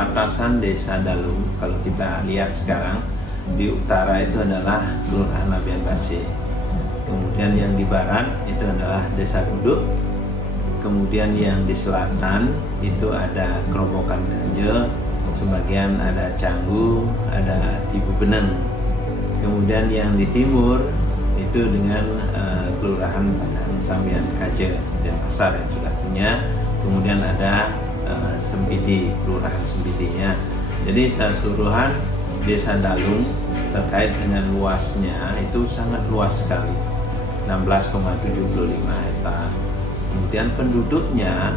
perbatasan Desa Dalung. Kalau kita lihat sekarang di utara itu adalah Kelurahan Labian Base. Kemudian yang di barat itu adalah Desa Guduk. Kemudian yang di selatan itu ada Kerobokan Kaje, sebagian ada Canggu, ada Tibu Beneng. Kemudian yang di timur itu dengan Kelurahan Padang Sambian Kaje dan Pasar yang sudah punya. Kemudian ada Sempidi, Kelurahan Sempidinya. Jadi keseluruhan Desa Dalung terkait dengan luasnya itu sangat luas sekali, 16,75 hektar. Kemudian penduduknya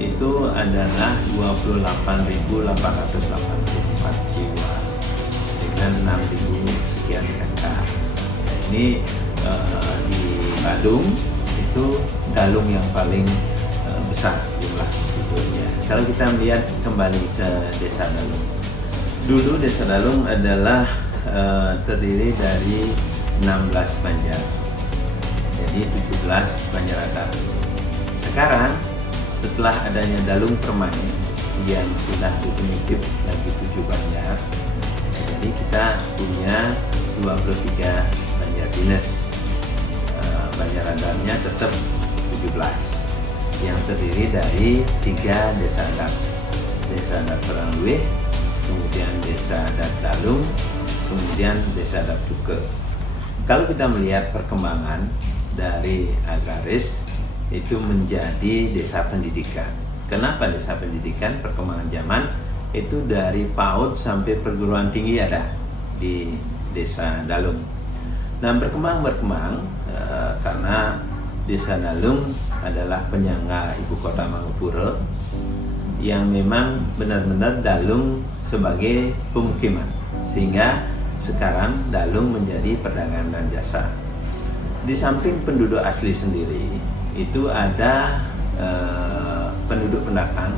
itu adalah 28.884 jiwa dengan 6.000 sekian hektar. Nah, ini di Badung itu Dalung yang paling besar jumlah penduduknya. Kalau kita melihat kembali ke Desa Dalung, dulu Desa Dalung adalah terdiri dari 16 banjar, jadi 17 banjarata. Sekarang setelah adanya Dalung Permai yang sudah definitif lagi 7 banjar, jadi kita punya 23 banjar dinas. Banjar adatnya tetap 17 yang terdiri dari 3 desa adat. Desa adat Perangluih, kemudian Desa adat Dalung, kemudian Desa adat Tuke. Kalau kita melihat perkembangan dari Agaris itu menjadi desa pendidikan. Kenapa desa pendidikan? Perkembangan zaman itu dari PAUD sampai perguruan tinggi ada di Desa Dalung. Nah, berkembang karena Desa Dalung adalah penyangga ibu kota Mangupuro yang memang benar-benar Dalung sebagai pemukiman, sehingga sekarang Dalung menjadi perdagangan dan jasa. Di samping penduduk asli sendiri itu ada penduduk pendatang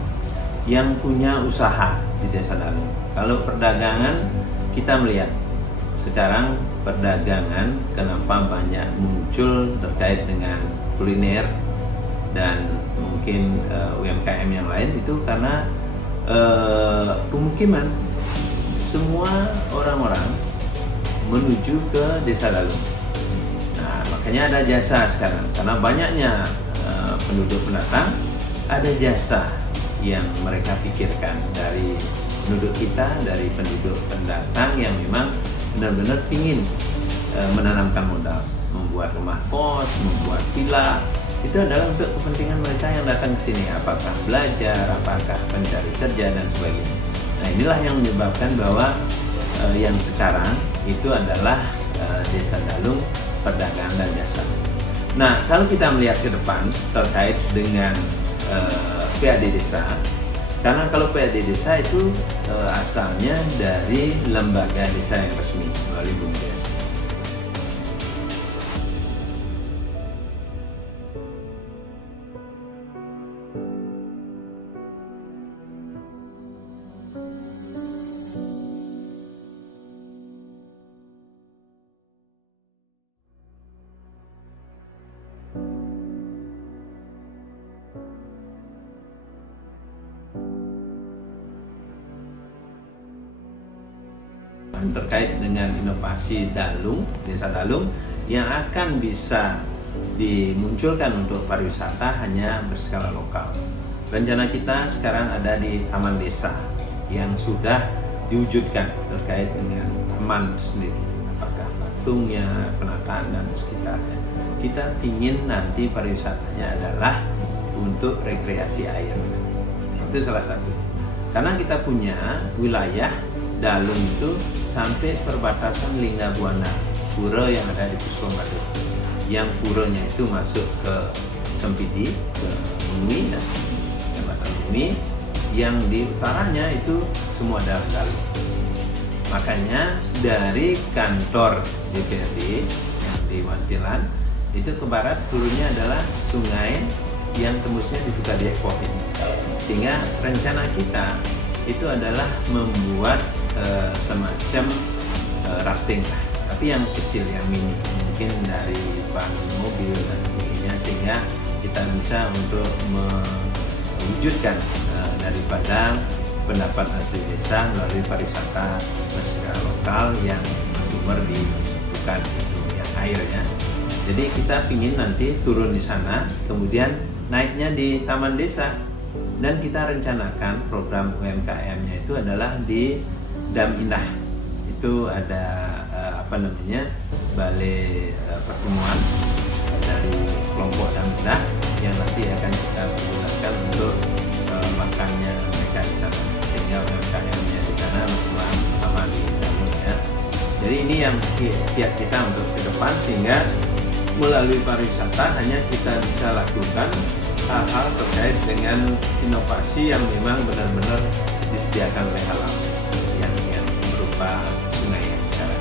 yang punya usaha di Desa Dalung. Kalau perdagangan, kita melihat sekarang perdagangan kenapa banyak muncul terkait dengan kuliner dan mungkin UMKM yang lain, itu karena pemukiman semua orang-orang menuju ke Desa Dalung. Nah, makanya ada jasa sekarang karena banyaknya penduduk pendatang, ada jasa yang mereka pikirkan dari penduduk kita, dari penduduk pendatang yang memang benar-benar ingin menanamkan modal, membuat rumah kos, membuat villa. Itu adalah untuk kepentingan mereka yang datang ke sini, apakah belajar, apakah mencari kerja dan sebagainya. Nah, inilah yang menyebabkan bahwa yang sekarang itu adalah Desa Dalung perdagangan dan jasa. Nah, kalau kita melihat ke depan terkait dengan PAD Desa, karena kalau PAD Desa itu asalnya dari lembaga desa yang resmi melalui BUMDes. Terkait dengan inovasi Dalung, Desa Dalung yang akan bisa dimunculkan untuk pariwisata hanya berskala lokal. Rencana kita sekarang ada di Taman Desa yang sudah diwujudkan terkait dengan taman sendiri, apakah patungnya, penataan dan sekitarnya. Kita ingin nanti pariwisatanya adalah untuk rekreasi air. Itu salah satunya. Karena kita punya wilayah Dalung itu sampai perbatasan Linggabuana, pura yang ada di Puspomadu. Yang puranya itu masuk ke Sempidi, ke Unui, Jembatan Unui. Yang di utaranya itu semua adalah Dalung. Makanya dari kantor DPRD yang di Wantilan itu ke barat turunnya adalah sungai yang tembusnya di Tukadiekpok ini. Sehingga rencana kita itu adalah membuat semacam rafting, tapi yang kecil, yang mini, mungkin dari ban mobil dan sebagainya, sehingga kita bisa untuk mewujudkan daripada pendapat asli desa melalui pariwisata masyarakat lokal yang sumber di bukan itu yang airnya. Jadi kita ingin nanti turun di sana, kemudian naiknya di Taman Desa, dan kita rencanakan program UMKM-nya itu adalah di Dam Indah. Itu ada balai pertemuan dari kelompok Dam Indah yang nanti akan kita gunakan untuk makannya mereka di sana, sehingga UMKM-nya di sana berkembang sama di dalamnya. Jadi ini yang kiat kita untuk ke depan, sehingga melalui pariwisata hanya kita bisa lakukan hal-hal terkait dengan inovasi yang memang benar-benar disediakan oleh alam yang berupa sungai yang sekarang.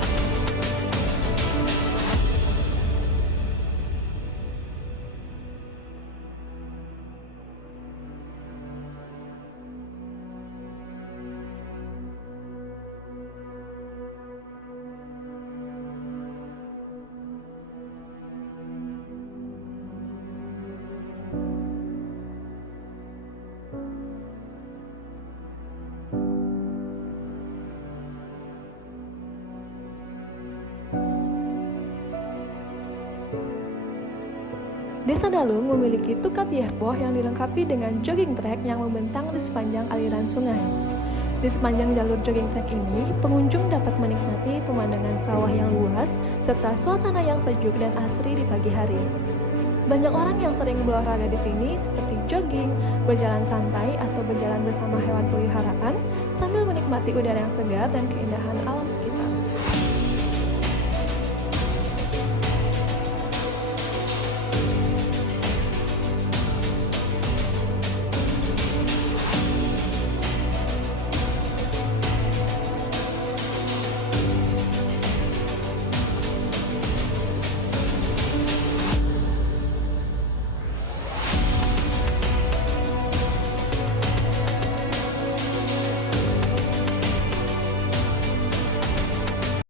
Desa Dalung memiliki Tukat Yehboh yang dilengkapi dengan jogging track yang membentang di sepanjang aliran sungai. Di sepanjang jalur jogging track ini, pengunjung dapat menikmati pemandangan sawah yang luas serta suasana yang sejuk dan asri di pagi hari. Banyak orang yang sering berolahraga di sini seperti jogging, berjalan santai, atau berjalan bersama hewan peliharaan sambil menikmati udara yang segar dan keindahan alam sekitar.